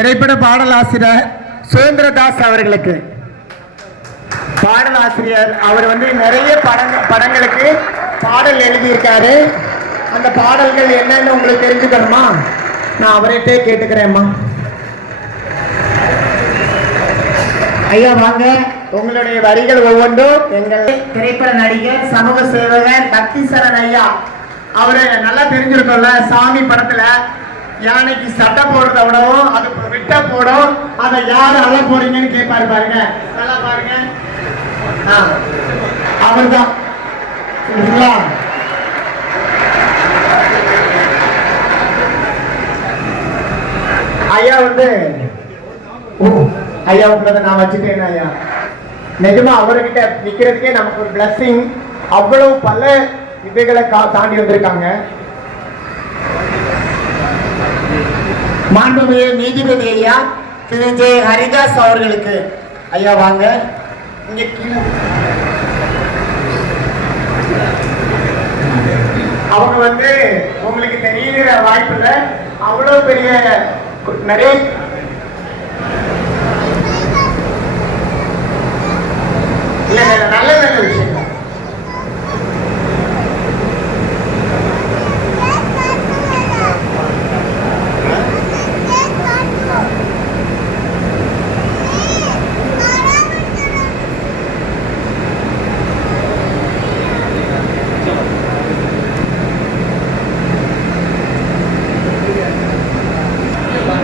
திரைப்பட பாடலாசிரியர் சுதந்திரதாஸ் அவர்களுக்கு. பாடலாசிரியர் அவர் வந்து நிறைய படங்கள் படங்களுக்கு பாடல் எழுதியிருக்காரு. அந்த பாடல்கள் என்னன்னு உங்களுக்கு தெரிஞ்சுக்கணுமா? நான் அவர்கிட்டே கேட்டுக்கிறேம்மா ஐயா வாங்க. உங்களுடைய வரிகள் ஒவ்வொன்றும் எங்கள் திரைப்பட நடிகர் சமூக சேவகர் பக்தி சரண் ஐயா. அவரு நல்லா தெரிஞ்சிருக்கோம்ல சாமி படத்துல யானைக்கு சட்டை போடுறத விடவும் அது விட்ட போடும் அதை யார் அள்ள போறீங்கன்னு கேட்பாரு பாருங்க. நல்லா பாருங்க. அவர் தான் சரிங்களா? ஐயா வந்து ஐயா உங்களை நான் வச்சுட்டேன் ஐயா. நிஜமா அவர்கிட்ட நிக்கிறதுக்கே நமக்கு ஒரு பிளஸ்ஸிங் அவ்வளவு பல இதுகளை கா- தாண்டி வந்திருக்காங்க. மாண்புமிகு நீதிபதி ஐயா திரு ஜே ஹரிதாஸ் அவர்களுக்கு. ஐயா வாங்க. இங்கே அவங்க வந்து உங்களுக்கு தெரியுற வாய்ப்புல அவ்வளவு பெரிய கு- நிறைய இல்ல இல்ல, நல்ல நல்ல விஷயம்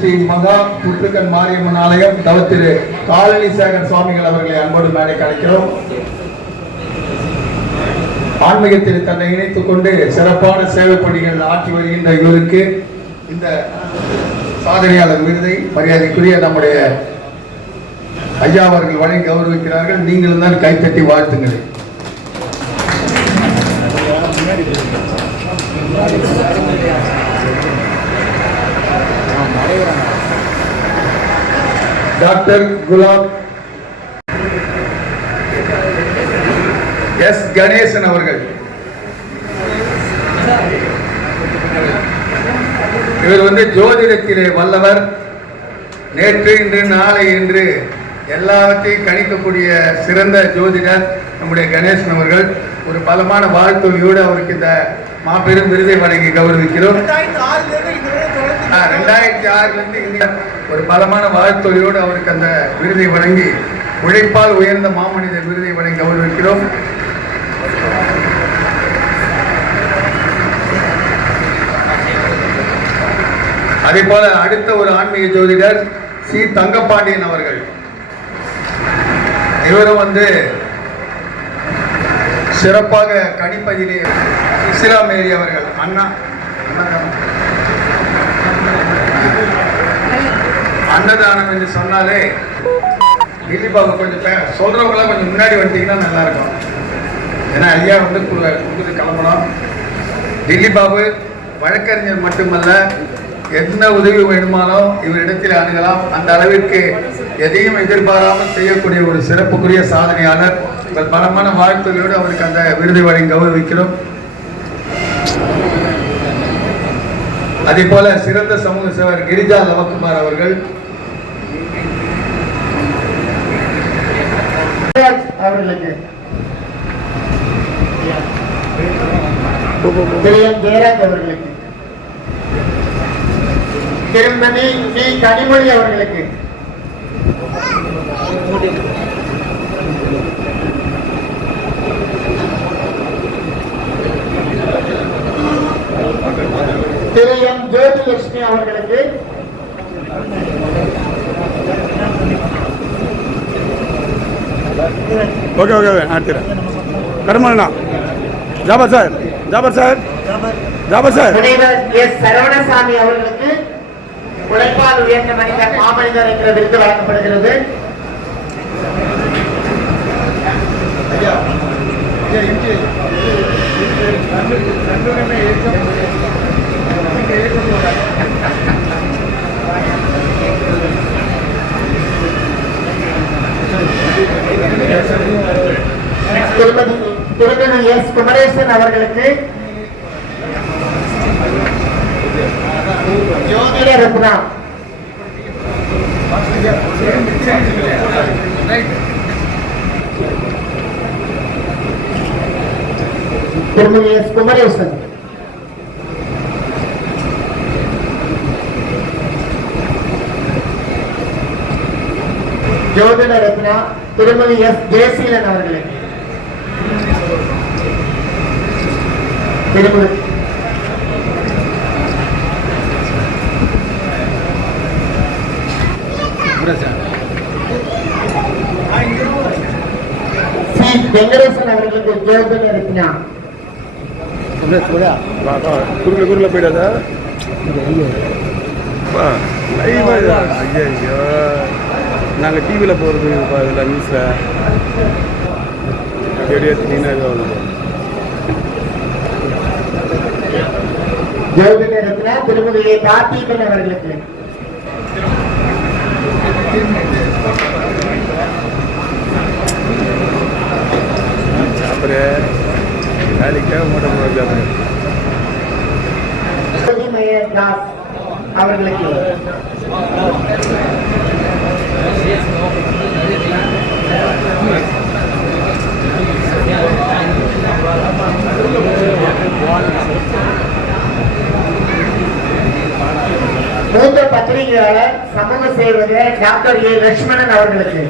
ஸ்ரீ மகா புற்றுக்கன் மாரியம்மன் ஆலயம் தவத்திரு காலனி சேகர் சுவாமிகள் அவர்களை அன்போடு மேடைக்கு அழைக்கிறோம். ஆன்மீகத்தில் தன்னை இணைத்துக் கொண்டு சிறப்பான சேவை பணிகள் ஆற்றி வருகின்ற இவருக்கு இந்த சாதனையாளர் விருதை மரியாதைக்குரிய நம்முடைய ஐயா அவர்கள் வழங்கி கௌரவிக்கிறார்கள். நீங்களும் தான் கைத்தட்டி வாழ்த்துங்கள். டாக்டர் குலாம் எஸ் கணேசன் அவர்கள். இவர் வந்து ஜோதிடத்திலே வல்லவர். நேற்று இன்று நாளை இன்று எல்லாவற்றையும் கணிக்கக்கூடிய சிறந்த ஜோதிடர் நம்முடைய கணேசன் அவர்கள். ஒரு பலமான வாழ்த்தொழியோடு அவருக்கு இந்த மாபெரும் விருதை வழங்கி கௌரவிக்கிறோம். ரெண்டாயிரத்தி ஆறுல இருந்து இந்தியா ஒரு பலமான வாழ்த்தொழியோடு அவருக்கு அந்த விருதை வழங்கி உழைப்பால் உயர்ந்த மாமனிதர் விருதை வழங்கி கௌரவிக்கிறோம். அதே போல அடுத்த ஒரு ஆன்மீக ஜோதிடர் சி தங்கப்பாண்டியன் அவர்கள். இவரும் வந்து சிறப்பாக கணிப்பதிலே சுசிலா மேரி அவர்கள் அண்ணா அன்னதானம். அன்னதானம் என்று சொன்னாலே திலீபாபு கொஞ்சம் பே- கொஞ்சம் முன்னாடி வந்துட்டீங்கன்னா நல்லா இருக்கும் ஏன்னா ஐயா வந்து கொடுத்து கிளம்பணும் திலீபாபு வழக்கறிஞர் மட்டுமல்ல என்ன உதவி வேணுமானாலும் இவரிடத்தில் அணுகலாம். அந்த அளவிற்கு எதையும் எதிர்பாராமல் செய்யக்கூடிய ஒரு சிறப்புக்குரிய சாதனையாளர் உங்கள் பலமான வாழ்த்துகளோடு அவருக்கு அந்த விருதை வழங்கி கௌரவிக்கிறோம். அதே போல சிறந்த சமூக சேவர் கிரிஜா லவக்குமார் அவர்கள். அவர்களுக்கு. ஜெயராஜ் அவர்களுக்கு. திருமதி சி கனிமொழி அவர்களுக்கு. திரு எம் ஜோதிலட்சுமி அவர்களுக்கு. ஓகே ஓகே ஓகே அடுத்துறேன் கருமலண்ணா Jafar sir Jafar sir. Jafar. Sir. S Saravanasamy அவர்களுக்கு. உழைப்பால் உயர்ந்த மனிதர் மாமனிதர் என்ற விருது வழங்கப்படுகிறது. திருமதி திருமதி எஸ் குமரேசன் அவர்களுக்கு ஜோதிட ரத்னா திருமதி எஸ் குமரேசன். ஜோதிட ரத்னா திருமதி எஸ். ஜெயசீலன் அவர்களே. திருமதி சி வெங்கடேசன் அவர்களுக்கு ஜோதிட ரத்னா குறுக்கல குறுக்கல போயிடாத லைவா ஐயோ. நாங்கள் டிவியில் போகிறது இதில் நியூஸில் அப்படியே நீனா இதுவாக ஜோதிட ரத்னா திருமதி ஏ. பார்த்திபன் அவர்களுக்கு. Amén. மூத்த பத்திரிகையாளர் சமூக செய்வது டாக்டர் ஏ. லட்சுமணன் அவர்களுக்கு.